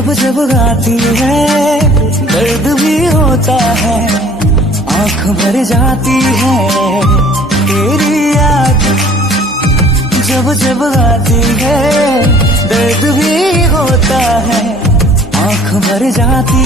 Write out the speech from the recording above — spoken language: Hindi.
जब जब गाती है दर्द भी होता है, आँख भर जाती है तेरी याद। जब जब गाती है दर्द भी होता है, आँख भर जाती